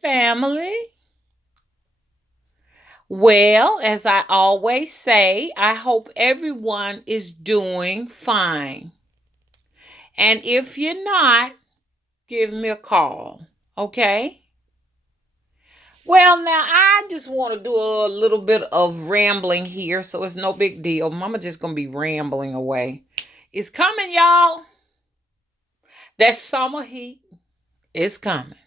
family. Well, as I always say, I hope everyone is doing fine. And if you're not, give me a call, okay? Well, now I just want to do a little bit of rambling here, so it's no big deal. Mama just gonna be rambling away. It's coming, y'all. That summer heat is coming.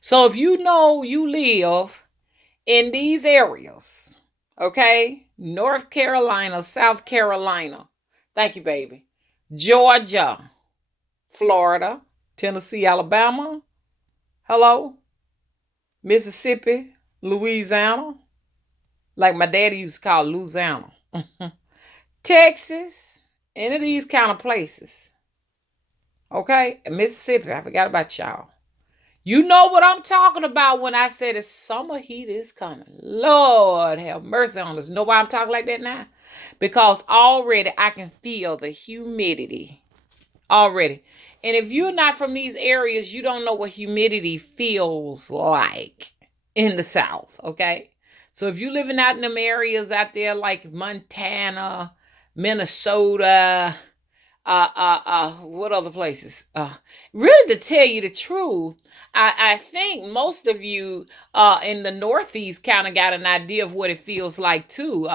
So if you know you live in these areas, okay? North Carolina, South Carolina. Thank you, baby. Georgia, Florida, Tennessee, Alabama. Hello? Mississippi, Louisiana. Like my daddy used to call Louisiana. Texas, any of these kind of places. Okay? And Mississippi, I forgot about y'all. You know what I'm talking about when I say the summer heat is coming. Lord have mercy on us. Know why I'm talking like that now? Because already I can feel the humidity. Already. And if you're not from these areas, you don't know what humidity feels like in the South. Okay? So if you're living out in them areas out there like Montana, Minnesota, what other places? Really, to tell you the truth, I think most of you in the Northeast kind of got an idea of what it feels like too.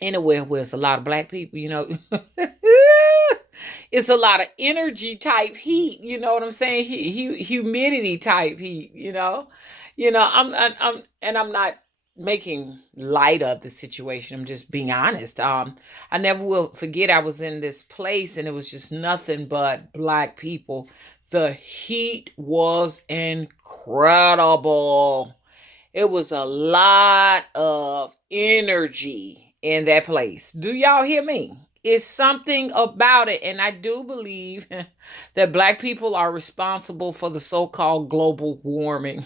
Anywhere where it's a lot of black people, it's a lot of energy type heat. You know what I'm saying? Humidity type heat. I'm not making light of the situation. I'm just being honest. I never will forget. I was in this place and it was just nothing but black people. The heat was incredible. It was a lot of energy in that place. Do y'all hear me? It's something about it. And I do believe that black people are responsible for the so called global warming.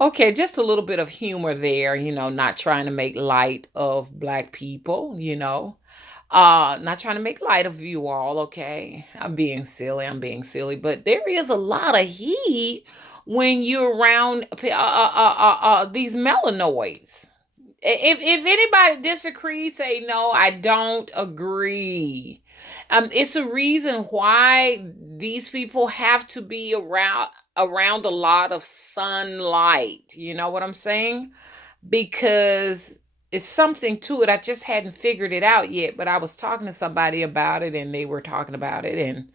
Okay, just a little bit of humor there, not trying to make light of black people, not trying to make light of you all, okay? I'm being silly, but there is a lot of heat when you're around these melanoids. If anybody disagrees, say no, I don't agree. It's a reason why these people have to be around a lot of sunlight. You know what I'm saying? Because it's something to it. I just hadn't figured it out yet, but I was talking to somebody about it and they were talking about it. And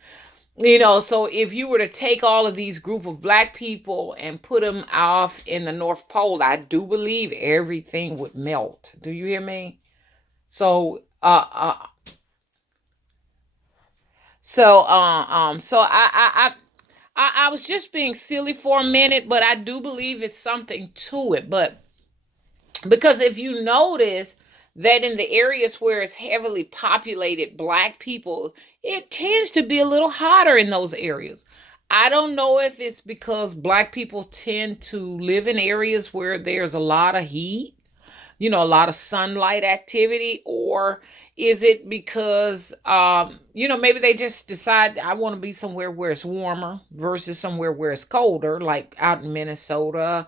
so if you were to take all of these group of black people and put them off in the North Pole, I do believe everything would melt. Do you hear me? So I was just being silly for a minute, but I do believe it's something to it. But because if you notice that in the areas where it's heavily populated black people, it tends to be a little hotter in those areas. I don't know if it's because black people tend to live in areas where there's a lot of heat, a lot of sunlight activity, or is it because maybe they just decide I want to be somewhere where it's warmer versus somewhere where it's colder, like out in Minnesota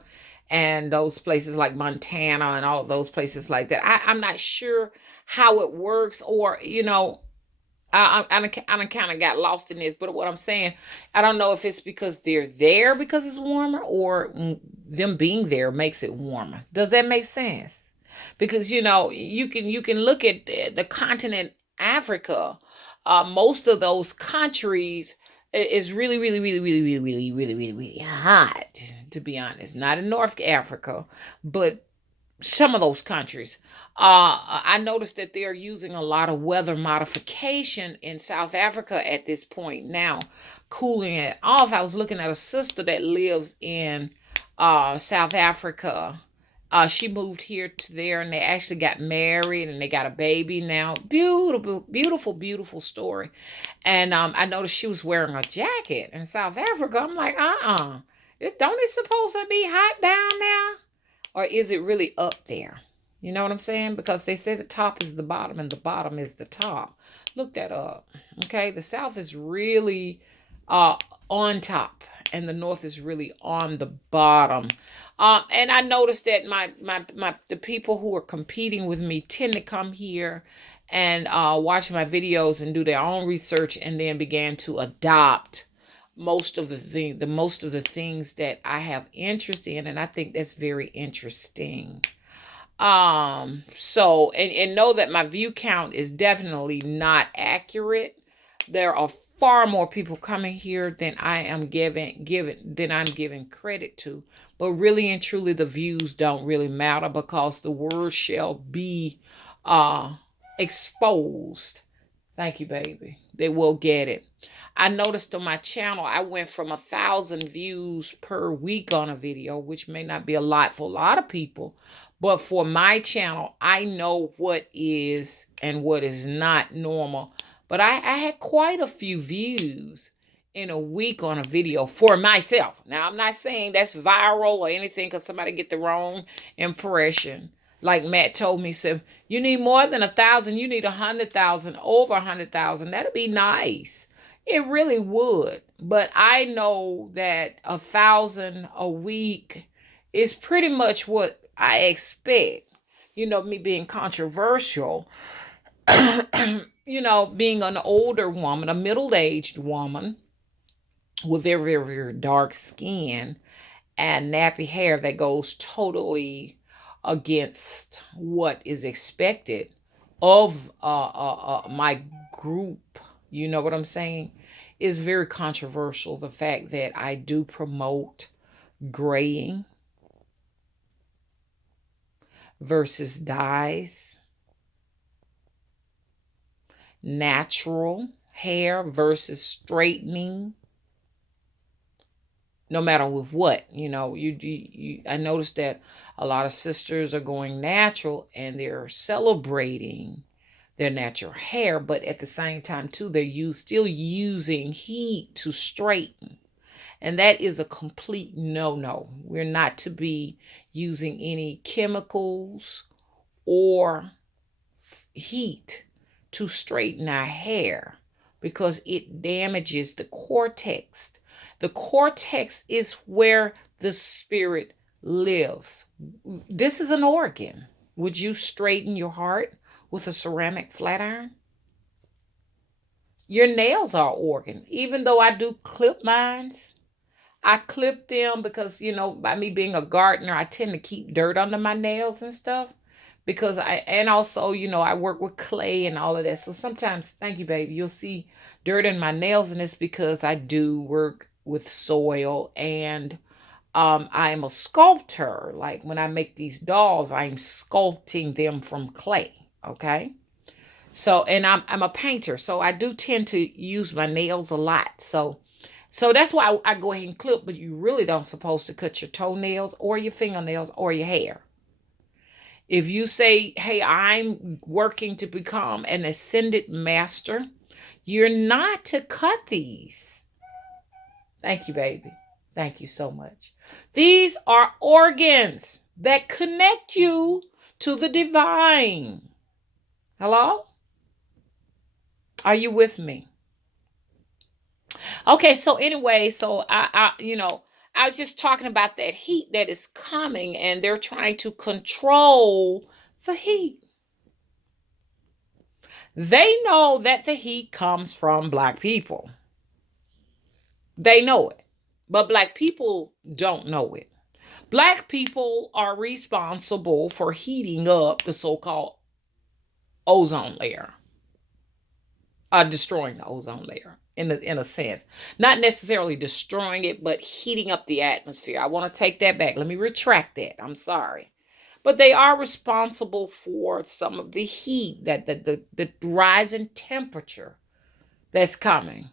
and those places like Montana and all of those places like that. I'm not sure how it works, or I kind of got lost in this, but what I'm saying, I don't know if it's because they're there because it's warmer, or them being there makes it warmer. Does that make sense? Because you can look at the continent Africa. Most of those countries is really, really, really, really, really, really, really, really, really hot. To be honest, not in North Africa, but some of those countries. I noticed that they are using a lot of weather modification in South Africa at this point now, cooling it off. I was looking at a sister that lives in South Africa. She moved here to there and they actually got married and they got a baby now. Beautiful, beautiful, beautiful story. And I noticed she was wearing a jacket in South Africa. I'm like, don't it supposed to be hot down there? Or is it really up there? You know what I'm saying? Because they say the top is the bottom and the bottom is the top. Look that up. Okay, the South is really uh on top and the North is really on the bottom. And I noticed that the people who are competing with me tend to come here and watch my videos and do their own research, and then began to adopt most of the things that I have interest in, and I think that's very interesting. So and know that my view count is definitely not accurate. There are far more people coming here than I am giving credit to. But really and truly, the views don't really matter, because the word shall be uh exposed. Thank you, baby. They will get it. I noticed on my channel, I went from 1,000 views per week on a video, which may not be a lot for a lot of people. But for my channel, I know what is and what is not normal. But I had quite a few views in a week on a video for myself. Now, I'm not saying that's viral or anything, because somebody get the wrong impression. Like Matt told me, so you need more than 1,000. You need 100,000, over 100,000. That'd be nice. It really would. But I know that 1,000 a week is pretty much what I expect. Me being controversial, being an older woman, a middle-aged woman with very, very, very dark skin and nappy hair that goes totally against what is expected of my group. You know what I'm saying? Is very controversial. The fact that I do promote graying versus dyes, natural hair versus straightening. No matter with what, I noticed that a lot of sisters are going natural, and they're celebrating their natural hair, but at the same time too, they're still using heat to straighten. And that is a complete no-no. We're not to be using any chemicals or heat to straighten our hair, because it damages the cortex. The cortex is where the spirit lives. This is an organ. Would you straighten your heart with a ceramic flat iron? Your nails are an organ. Even though I do clip mines, I clip them because, by me being a gardener, I tend to keep dirt under my nails and stuff. And also, I work with clay and all of that. So sometimes, thank you, baby, you'll see dirt in my nails, and it's because I do work with soil, and I am a sculptor. Like when I make these dolls, I'm sculpting them from clay. Okay. So, and I'm a painter, so I do tend to use my nails a lot. So that's why I go ahead and clip, but you really don't supposed to cut your toenails or your fingernails or your hair. If you say, hey, I'm working to become an ascended master, you're not to cut these. Thank you, baby. Thank you so much. These are organs that connect you to the divine. Hello? Are you with me? Okay, so anyway, so I was just talking about that heat that is coming, and they're trying to control the heat. They know that the heat comes from Black people. They know it, but Black people don't know it. Black people are responsible for heating up the so-called ozone layer, destroying the ozone layer in a sense. Not necessarily destroying it, but heating up the atmosphere. I want to take that back. Let me retract that. I'm sorry. But they are responsible for some of the heat, that the rise in temperature that's coming.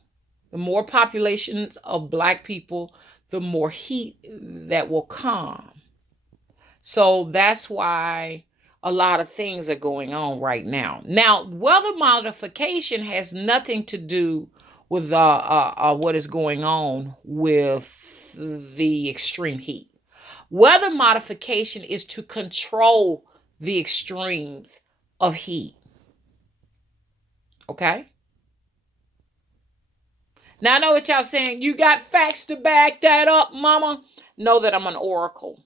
The more populations of Black people, the more heat that will come. So that's why a lot of things are going on right now. Now, weather modification has nothing to do with what is going on with the extreme heat. Weather modification is to control the extremes of heat. Okay? Now I know what y'all saying. You got facts to back that up, mama. Know that I'm an oracle.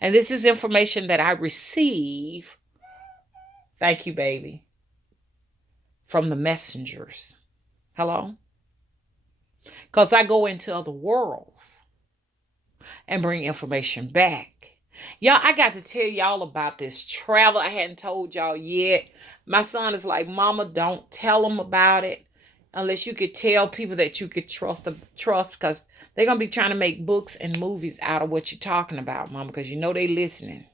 And this is information that I receive, thank you, baby, from the messengers. Hello? Because I go into other worlds and bring information back. Y'all, I got to tell y'all about this travel. I hadn't told y'all yet. My son is like, Mama, don't tell them about it unless you could tell people that you could trust because they're going to be trying to make books and movies out of what you're talking about, Mama, because you know they listening.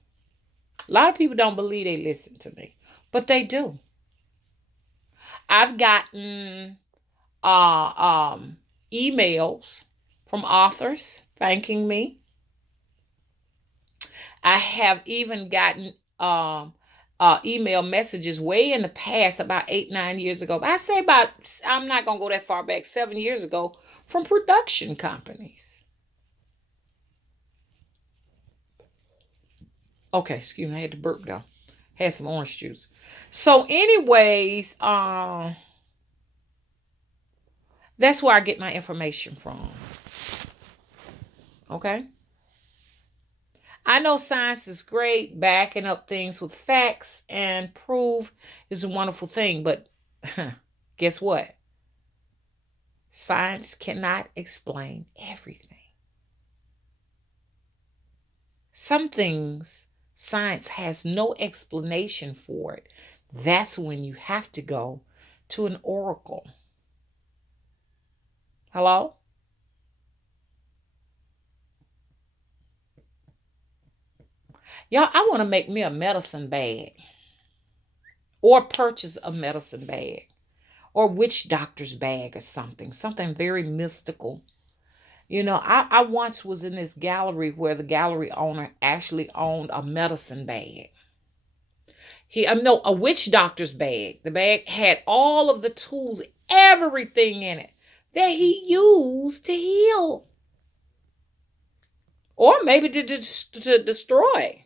A lot of people don't believe they listen to me, but they do. I've gotten emails from authors thanking me. I have even gotten email messages way in the past, about 8-9 years ago. I say about, I'm not going to go that far back, 7 years ago, from production companies. Okay, excuse me, I had to burp though. Had some orange juice. So anyways, that's where I get my information from. Okay? I know science is great, backing up things with facts and proof is a wonderful thing, but guess what? Science cannot explain everything. Some things science has no explanation for it. That's when you have to go to an oracle. Hello? Y'all, I want to make me a medicine bag or purchase a medicine bag or witch doctor's bag or something very mystical. You know, I once was in this gallery where the gallery owner actually owned a medicine bag. No, a witch doctor's bag. The bag had all of the tools, everything in it that he used to heal. Or maybe to destroy.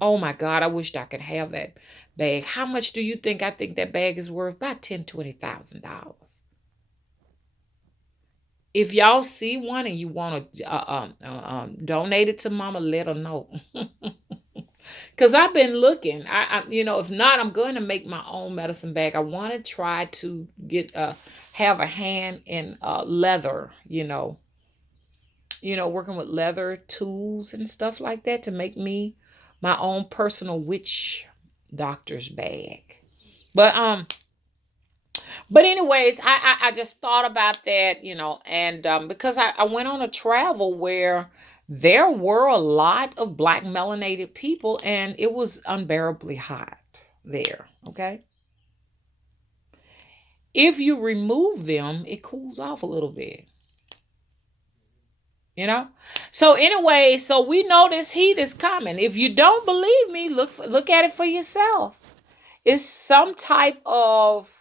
Oh my God, I wished I could have that bag. How much do you think I think that bag is worth? About $10,000-$20,000. If y'all see one and you want to donate it to Mama, let her know. Because I've been looking. If not, I'm going to make my own medicine bag. I want to try to get have a hand in leather, working with leather tools and stuff like that to make me my own personal witch doctor's bag. But anyways, I just thought about that, and because I went on a travel where there were a lot of black melanated people and it was unbearably hot there, okay? If you remove them, it cools off a little bit. So anyway, so we know this heat is coming. If you don't believe me, look at it for yourself. It's some type of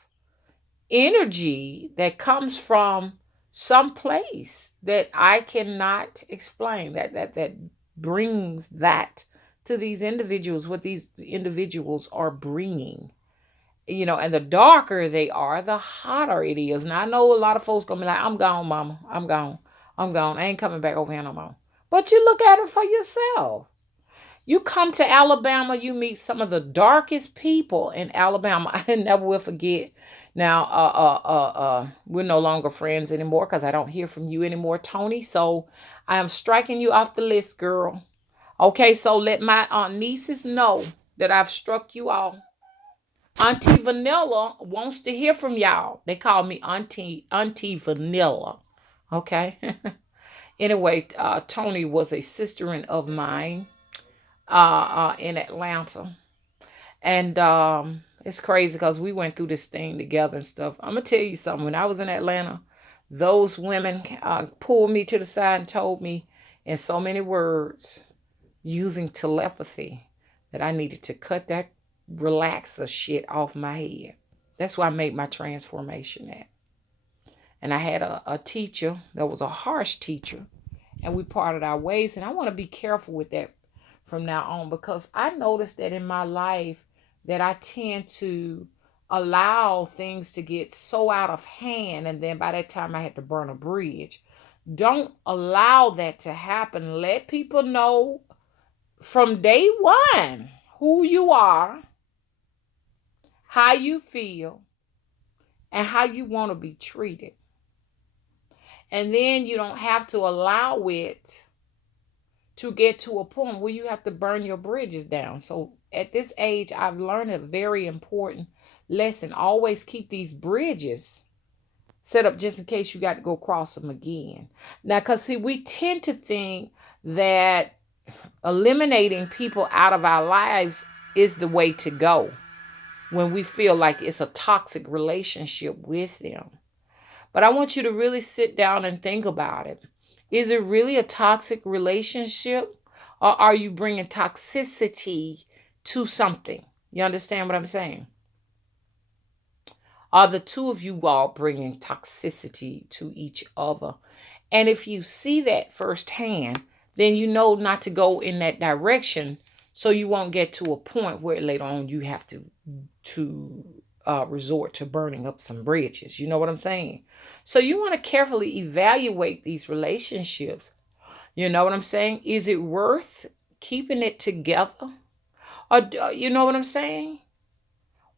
energy that comes from some place that I cannot explain, that brings that to these individuals, what these individuals are bringing. And the darker they are, the hotter it is. Now I know a lot of folks gonna be like, I'm gone, Mama, I'm gone, I ain't coming back over here no more. But you look at it for yourself. You come to Alabama, you meet some of the darkest people in Alabama. I never will forget. Now, we're no longer friends anymore because I don't hear from you anymore, Tony. So I am striking you off the list, girl. Okay, so let my nieces know that I've struck you off. Auntie Vanilla wants to hear from y'all. They call me Auntie Vanilla. Okay. Anyway, Tony was a sister of mine in Atlanta. And it's crazy because we went through this thing together and stuff. I'm going to tell you something. When I was in Atlanta, those women pulled me to the side and told me in so many words, using telepathy, that I needed to cut that relaxer shit off my head. That's where I made my transformation at. And I had a teacher that was a harsh teacher, and we parted our ways. And I want to be careful with that from now on, because I noticed that in my life that I tend to allow things to get so out of hand, and then by that time I had to burn a bridge. Don't allow that to happen. Let people know from day one who you are, how you feel, and how you want to be treated. And then you don't have to allow it to get to a point where you have to burn your bridges down. So at this age, I've learned a very important lesson. Always keep these bridges set up just in case you got to go cross them again. Now, because see, we tend to think that eliminating people out of our lives is the way to go when we feel like it's a toxic relationship with them. But I want you to really sit down and think about it. Is it really a toxic relationship, or are you bringing toxicity to something? You understand what I'm saying? Are the two of you all bringing toxicity to each other? And if you see that firsthand, then you know not to go in that direction, so you won't get to a point where later on you have to resort to burning up some bridges. You know what I'm saying? So you want to carefully evaluate these relationships. You know what I'm saying? Is it worth keeping it together? Or you know what I'm saying?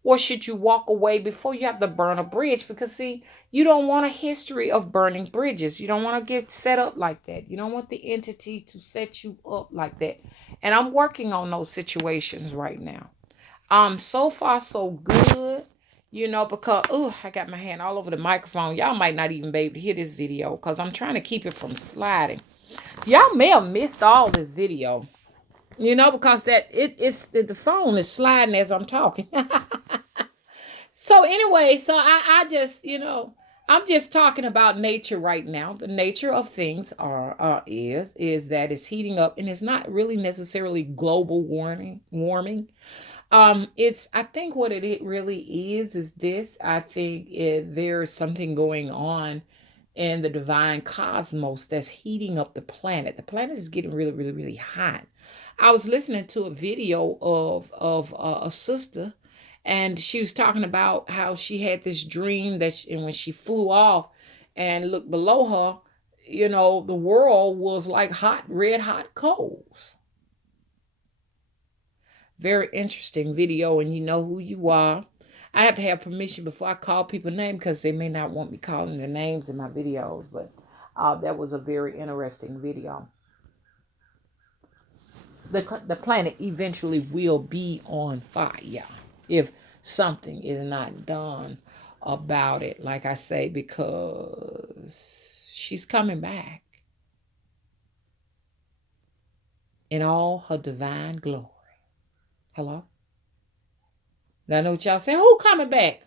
Or should you walk away before you have to burn a bridge? Because, see, you don't want a history of burning bridges. You don't want to get set up like that. You don't want the entity to set you up like that. And I'm working on those situations right now. So far, so good. You know, because, oh, I got my hand all over the microphone. Y'all might not even be able to hear this video because I'm trying to keep it from sliding. Y'all may have missed all this video. You know, because the phone is sliding as I'm talking. So anyway, so I just, I'm just talking about nature right now. The nature of things is that it's heating up, and it's not really necessarily global warming. It's, I think what it really is this. I think there's something going on in the divine cosmos that's heating up the planet. The planet is getting really, really, really hot. I was listening to a video of a sister, and she was talking about how she had this dream and when she flew off and looked below her, the world was like hot, red hot coals. Very interesting video, and you know who you are. I have to have permission before I call people names because they may not want me calling their names in my videos, but that was a very interesting video. The planet eventually will be on fire if something is not done about it, like I say, because she's coming back in all her divine glory. Hello? Now I know what y'all saying. Who coming back?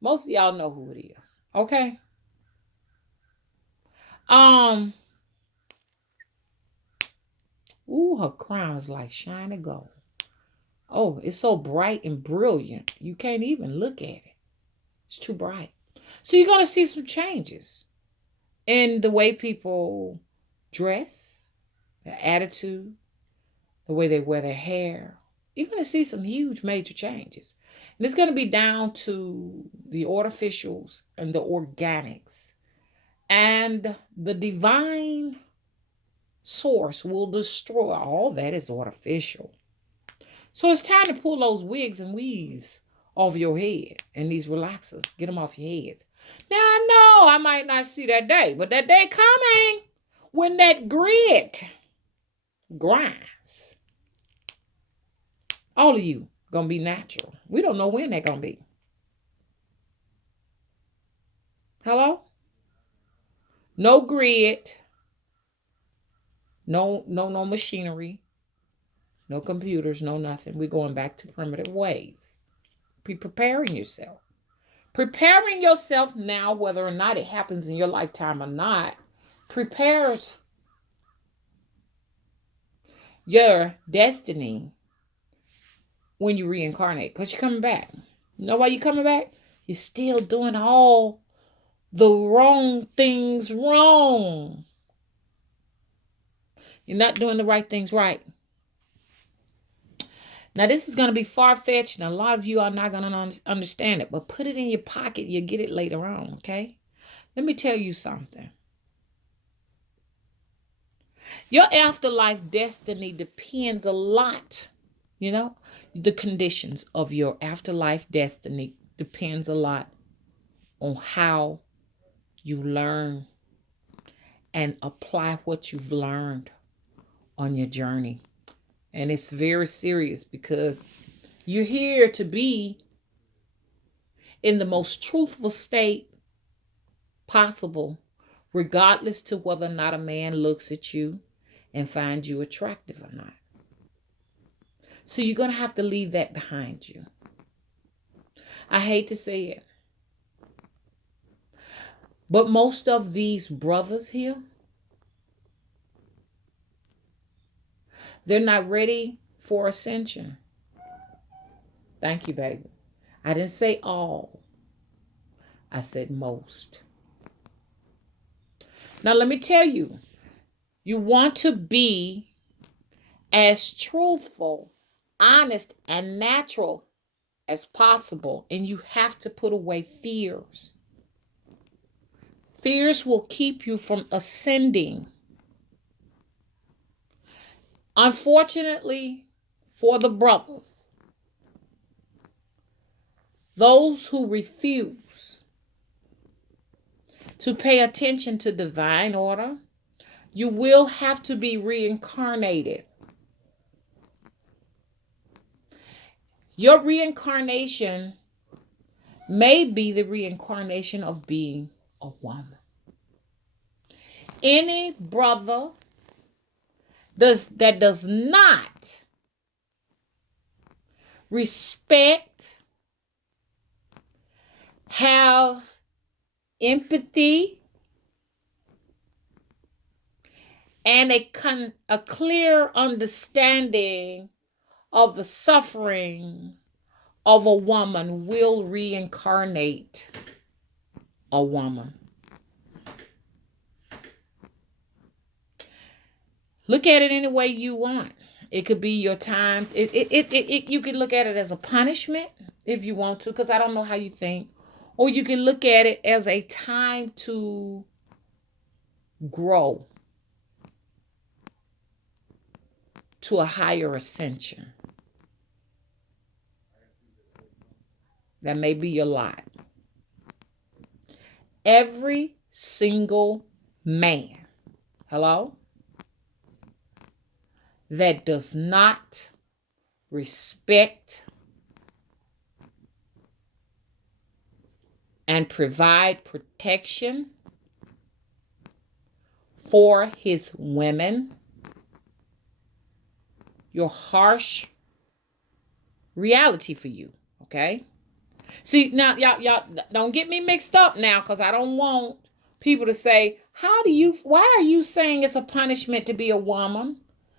Most of y'all know who it is. Okay? Ooh, her crown is like shiny gold. Oh, it's so bright and brilliant. You can't even look at it. It's too bright. So you're going to see some changes in the way people dress, their attitude, the way they wear their hair. You're going to see some huge major changes. And it's going to be down to the artificials and the organics. And the divine source will destroy all that is artificial. So it's time to pull those wigs and weaves off your head and these relaxers. Get them off your heads. Now, I know I might not see that day, but that day coming when that grit grinds. All of you going to be natural. We don't know when they're going to be. Hello? No grit. No machinery. No computers, no nothing. We're going back to primitive ways. Be preparing yourself. Preparing yourself now, whether or not it happens in your lifetime or not, prepares your destiny when you reincarnate. Because you're coming back. You know why you're coming back? You're still doing all the wrong things wrong. You're not doing the right things right. Now, this is going to be far-fetched, and a lot of you are not going to understand it, but put it in your pocket. You'll get it later on, okay? Let me tell you something. Your afterlife destiny depends a lot, the conditions of your afterlife destiny depends a lot on how you learn and apply what you've learned on your journey. And it's very serious because you're here to be in the most truthful state possible, regardless to whether or not a man looks at you and finds you attractive or not. So you're going to have to leave that behind you. I hate to say it, but most of these brothers here, they're not ready for ascension. Thank you, baby. I didn't say all. I said most. Now, let me tell you, you want to be as truthful, honest, and natural as possible, and you have to put away fears. Fears will keep you from ascending. Unfortunately, for the brothers, those who refuse to pay attention to divine order, you will have to be reincarnated. Your reincarnation may be the reincarnation of being a woman. Any brother that does not respect, have empathy, and a clear understanding of the suffering of a woman will reincarnate a woman. Look at it any way you want. It could be your time. You could look at it as a punishment if you want to, because I don't know how you think. Or you can look at it as a time to grow to a higher ascension. That may be your lot. Every single man, hello, that does not respect and provide protection for his women, your harsh reality for you, okay? See, now, y'all don't get me mixed up now, because I don't want people to say, why are you saying it's a punishment to be a woman?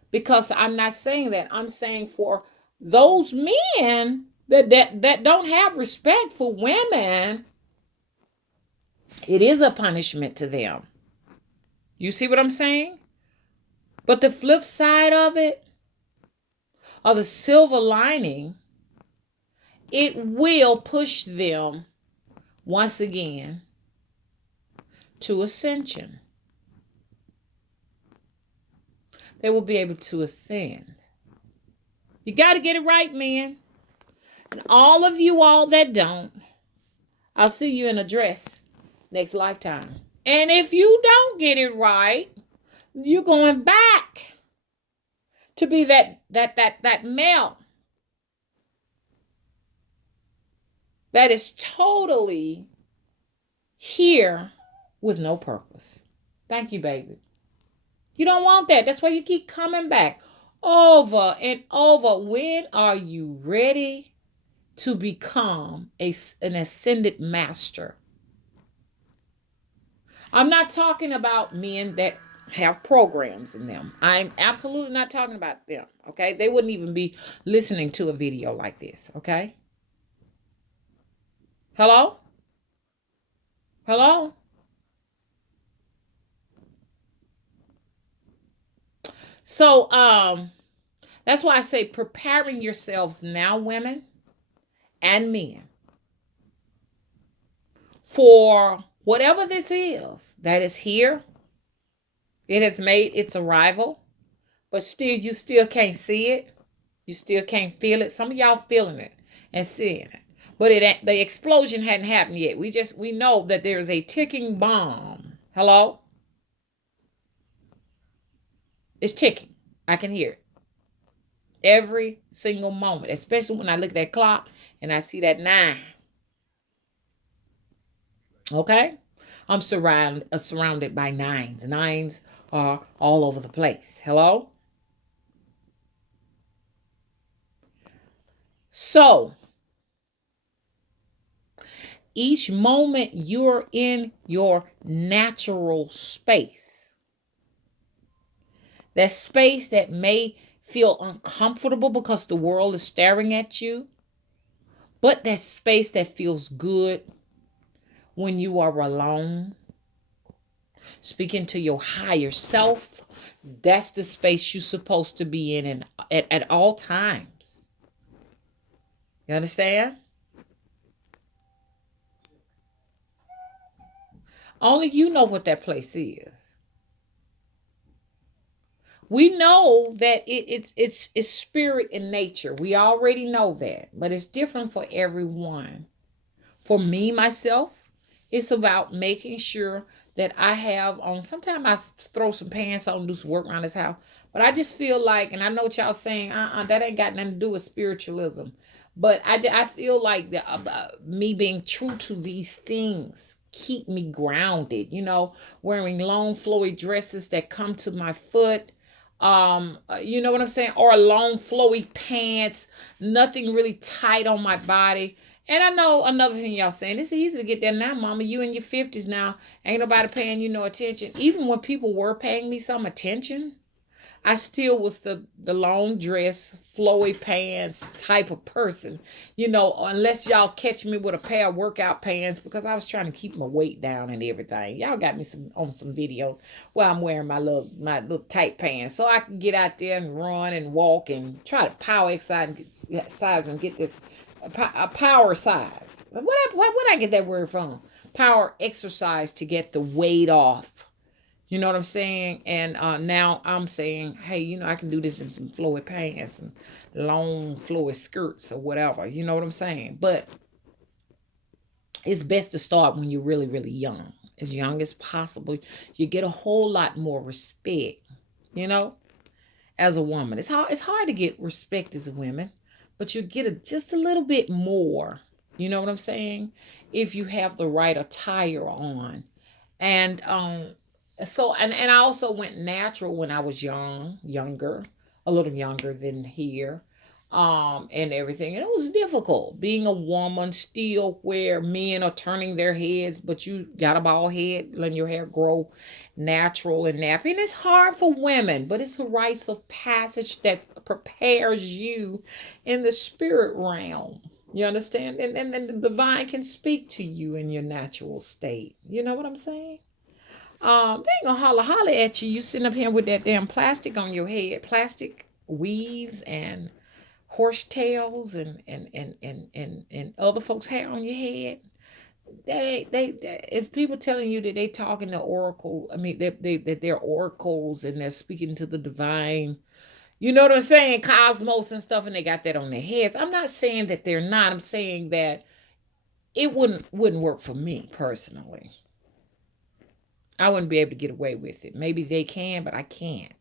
Because I'm not saying that. I'm saying for those men that don't have respect for women, it is a punishment to them. You see what I'm saying? But the flip side of it, or the silver lining, it will push them once again to ascension. They will be able to ascend. You got to get it right, man. And all of you all that don't, I'll see you in a dress next lifetime. And if you don't get it right, you're going back to be that male that is totally here with no purpose. Thank you, baby. You don't want that. That's why you keep coming back over and over. When are you ready to become an ascended master? I'm not talking about men that have programs in them. I'm absolutely not talking about them, okay? They wouldn't even be listening to a video like this, okay? Hello? Hello? So, That's why I say preparing yourselves now, women and men, for whatever this is that is here. It has made its arrival, but still, you still can't see it. You still can't feel it. Some of y'all feeling it and seeing it, but the explosion hadn't happened yet. We know that there is a ticking bomb. Hello, it's ticking. I can hear it every single moment, especially when I look at that clock and I see that 9. Okay, I'm surrounded by nines. Nines are all over the place. Hello. So each moment you're in your natural space, that space that may feel uncomfortable because the world is staring at you, but that space that feels good when you are alone, speaking to your higher self, that's the space you're supposed to be in and at all times. You understand? Only you know what that place is. We know that it's spirit in nature. We already know that, but it's different for everyone. For me, myself, it's about making sure that I have on. Sometimes I throw some pants on, do some work around this house, but I just feel like, and I know what y'all saying, that ain't got nothing to do with spiritualism. But I feel like me being true to these things keep me grounded. Wearing long flowy dresses that come to my foot. You know what I'm saying? Or long flowy pants, nothing really tight on my body. And I know another thing y'all saying, it's easy to get there now, mama. You in your 50s now. Ain't nobody paying you no attention. Even when people were paying me some attention, I still was the long dress, flowy pants type of person. Unless y'all catch me with a pair of workout pants because I was trying to keep my weight down and everything. Y'all got me on some videos where I'm wearing my little tight pants so I can get out there and run and walk and try to power exercise and get this a power size. What I get that word from? Power exercise to get the weight off. You know what I'm saying? And now I'm saying, hey, I can do this in some flowy pants and long flowy skirts or whatever. You know what I'm saying? But it's best to start when you're really, really young as possible. You get a whole lot more respect, as a woman. It's hard to get respect as a woman, but you get just a little bit more. You know what I'm saying? If you have the right attire on. And I also went natural when I was younger, a little younger than here, and everything. And it was difficult being a woman still where men are turning their heads, but you got a bald head, letting your hair grow natural and nappy. And it's hard for women, but it's a rites of passage that prepares you in the spirit realm. You understand? And the divine can speak to you in your natural state. You know what I'm saying? They ain't gonna holler at you. You sitting up here with that damn plastic on your head, plastic weaves and horsetails and other folks' hair on your head. If people telling you that they talking to oracle, I mean that they're oracles and they're speaking to the divine. You know what I'm saying? Cosmos and stuff, and they got that on their heads. I'm not saying that they're not. I'm saying that it wouldn't work for me personally. I wouldn't be able to get away with it. Maybe they can, but I can't.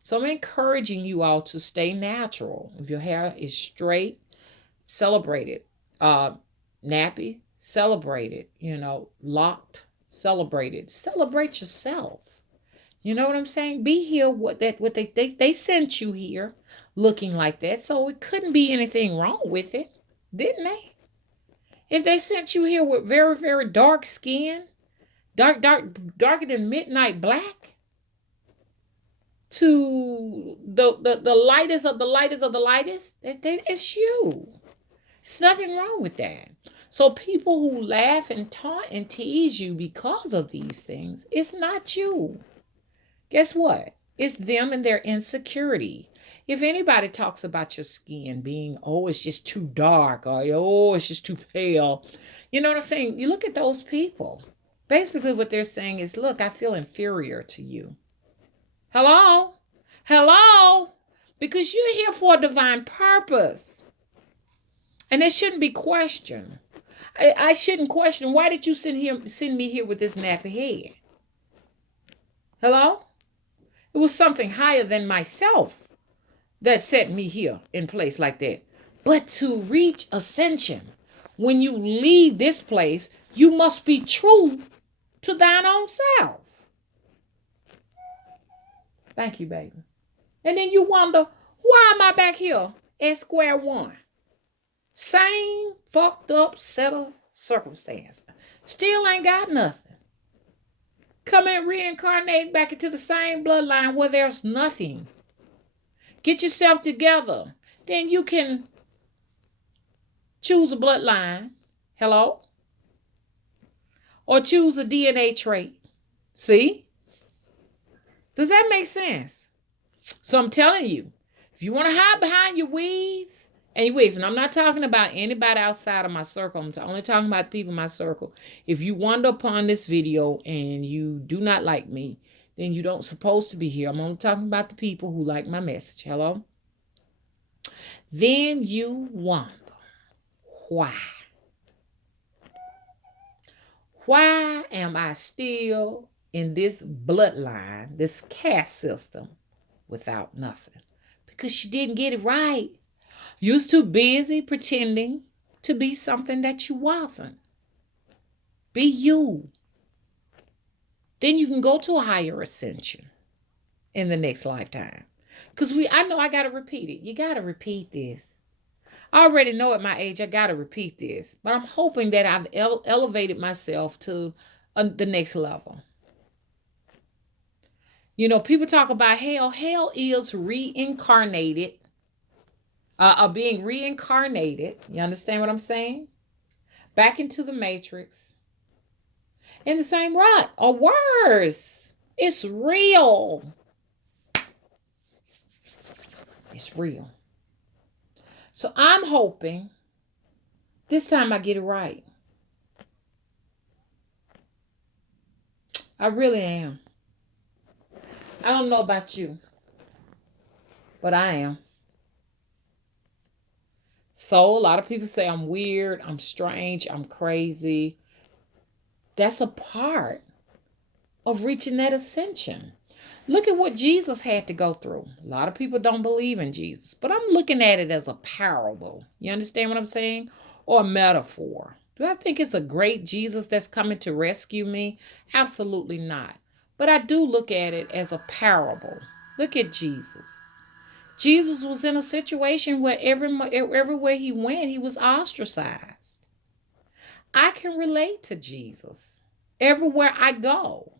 So I'm encouraging you all to stay natural. If your hair is straight, celebrate it. Nappy, celebrate it. Locked, celebrate it. Celebrate yourself. You know what I'm saying? Be here. What they sent you here, looking like that. So it couldn't be anything wrong with it, didn't they? If they sent you here with very, very dark skin, darker than midnight black, to the lightest of the lightest of the lightest, it's you. It's nothing wrong with that. So people who laugh and taunt and tease you because of these things, it's not you. Guess what? It's them and their insecurity. If anybody talks about your skin being, oh, it's just too dark, or oh, it's just too pale, you know what I'm saying? You look at those people. Basically, what they're saying is, look, I feel inferior to you. Hello? Hello? Because you're here for a divine purpose. And it shouldn't be questioned. I shouldn't question, why did you send me here with this nappy head? Hello? It was something higher than myself that set me here in place like that. But to reach ascension, when you leave this place, you must be true to thine own self. Thank you, baby. And then you wonder, why am I back here at square one? Same fucked up set of circumstances. Still ain't got nothing. Come and reincarnate back into the same bloodline where there's nothing. Get yourself together. Then you can choose a bloodline. Hello? Or choose a DNA trait. See? Does that make sense? So I'm telling you, if you want to hide behind your weaves and your wigs, and I'm not talking about anybody outside of my circle, I'm only talking about people in my circle. If you wander upon this video and you do not like me, then you don't supposed to be here. I'm only talking about the people who like my message. Hello? Then you wonder, why? Why am I still in this bloodline, this caste system, without nothing? Because you didn't get it right. You was too busy pretending to be something that you wasn't. Be you. Then you can go to a higher ascension in the next lifetime. Because I know I got to repeat it. You got to repeat this. I already know at my age I got to repeat this. But I'm hoping that I've elevated myself to the next level. You know, people talk about hell. Hell is reincarnated. Being reincarnated. You understand what I'm saying? Back into the matrix. In the same rut. Or worse. It's real. It's real. So I'm hoping this time I get it right. I really am. I don't know about you, but I am. So a lot of people say I'm weird, I'm strange, I'm crazy. That's a part of reaching that ascension. Look at what Jesus had to go through. A lot of people don't believe in Jesus, but I'm looking at it as a parable. You understand what I'm saying? Or a metaphor. Do I think it's a great Jesus that's coming to rescue me? Absolutely not. But I do look at it as a parable. Look at Jesus. Jesus was in a situation where everywhere he went, he was ostracized. I can relate to Jesus everywhere I go.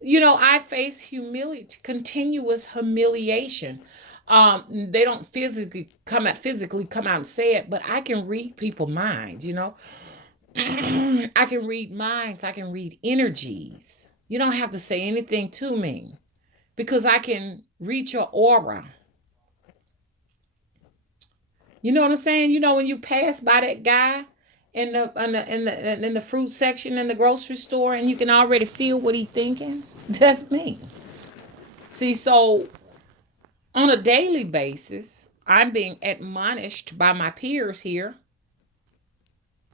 You know, I face continuous humiliation. They don't physically come out and say it, but I can read people's minds, you know. I can read minds, I can read energies. You don't have to say anything to me because I can read your aura. You know what I'm saying? You know, when you pass by that guy in the fruit section in the grocery store and you can already feel what he's thinking, that's me. See, so on a daily basis, I'm being admonished by my peers here,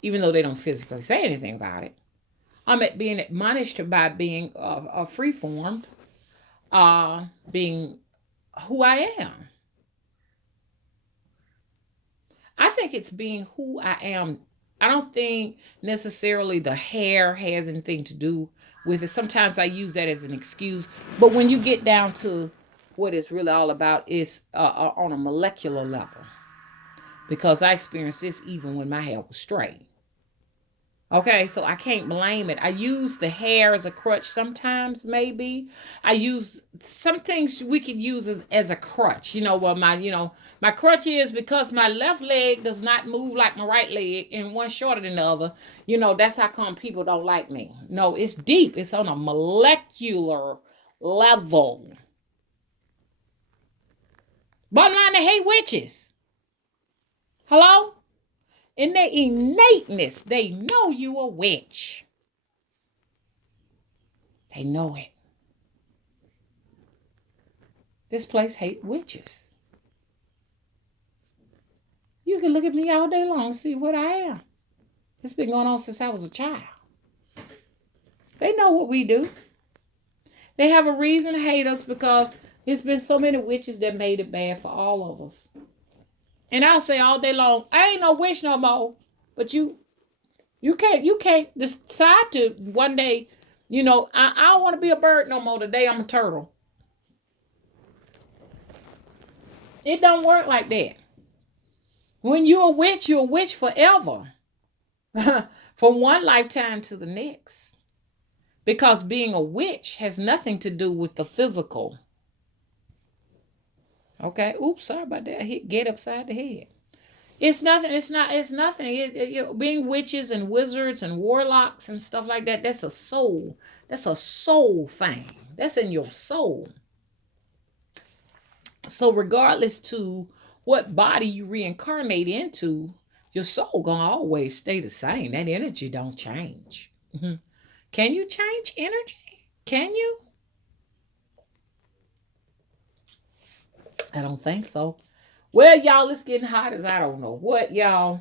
even though they don't physically say anything about it. I'm being admonished by being free-formed, being who I am. I think it's being who I am. I don't think necessarily the hair has anything to do with it. Sometimes I use that as an excuse. But when you get down to what it's really all about, it's on a molecular level. Because I experienced this even when my hair was straight. Okay, so I can't blame it. I use the hair as a crutch sometimes, maybe. I use some things we could use as a crutch. You know, well, my crutch is because my left leg does not move like my right leg and one shorter than the other. You know, that's how come people don't like me. No, it's deep. It's on a molecular level. Bottom line, they hate witches. Hello? In their innateness, they know you a witch. They know it. This place hate witches. You can look at me all day long and see what I am. It's been going on since I was a child. They know what we do. They have a reason to hate us because there's been so many witches that made it bad for all of us. And I'll say all day long, I ain't no witch no more. But you can't decide to one day, I don't want to be a bird no more. Today I'm a turtle. It don't work like that. When you're a witch forever. From one lifetime to the next. Because being a witch has nothing to do with the physical. Okay. Oops, sorry about that. Hit get upside the head. It's nothing. It's nothing. Being witches and wizards and warlocks and stuff like that, that's a soul. That's a soul thing. That's in your soul. So regardless to what body you reincarnate into, your soul gonna always stay the same. That energy don't change. Mm-hmm. Can you change energy? Can you? I don't think so. Well, y'all, it's getting hot as I don't know what, y'all.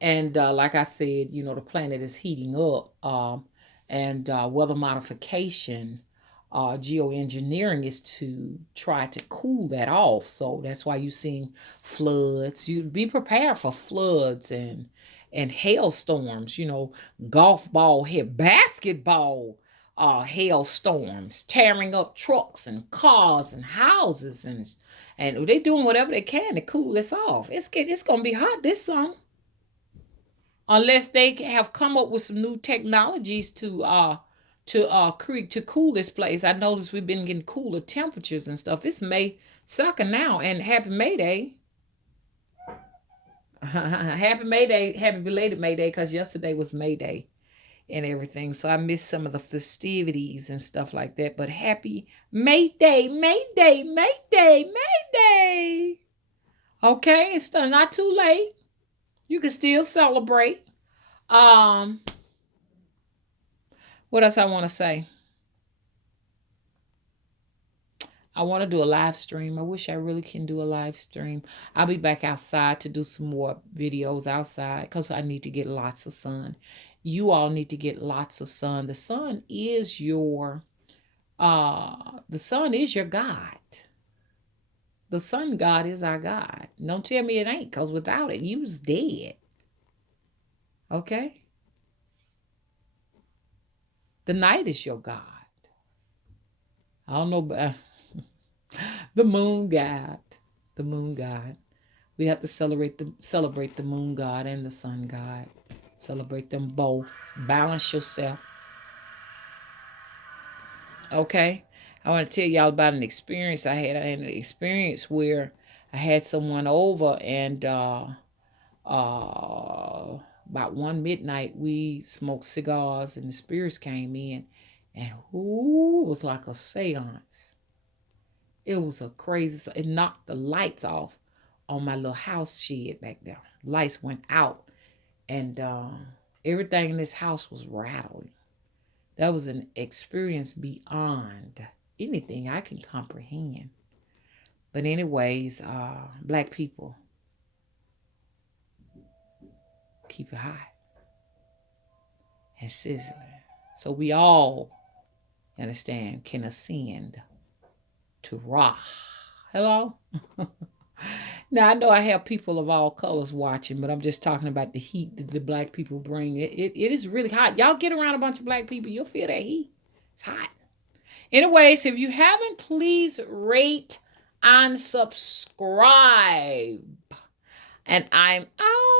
And like I said, the planet is heating up. And weather modification, geoengineering is to try to cool that off. So that's why you're seeing floods. You be prepared for floods and hailstorms. Golf ball hit basketball. Hailstorms tearing up trucks and cars and houses and they doing whatever they can to cool this off. It's gonna be hot this summer unless they have come up with some new technologies to cool this place. I noticed we've been getting cooler temperatures and stuff. It's May 2nd now, and happy May Day. Happy May Day, happy belated May Day, because yesterday was May Day and everything. So I missed some of the festivities and stuff like that. But happy May Day, May Day, May Day, May Day. Okay, it's still not too late. You can still celebrate. What else I want to say? I want to do a live stream. I wish I really can do a live stream. I'll be back outside to do some more videos outside because I need to get lots of sun. You all need to get lots of sun. The sun is your God. The sun God is our God. Don't tell me it ain't, because without it, you was dead. Okay? The night is your God. I don't know, but the moon God. The moon God. We have to celebrate the moon God and the sun God. Celebrate them both. Balance yourself. Okay? I want to tell y'all about an experience I had. I had an experience where I had someone over and about 1 midnight we smoked cigars and the spirits came in and it was like a seance. It was a crazy, it knocked the lights off on my little house shed back there. Lights went out and everything in this house was rattling. That was an experience beyond anything I can comprehend. But anyways, black people, keep it hot and sizzling. So we all, understand, can ascend to Ra. Hello? Now, I know I have people of all colors watching, but I'm just talking about the heat that the black people bring. It is really hot. Y'all get around a bunch of black people, you'll feel that heat. It's hot. Anyways, if you haven't, please rate and subscribe. And I'm out.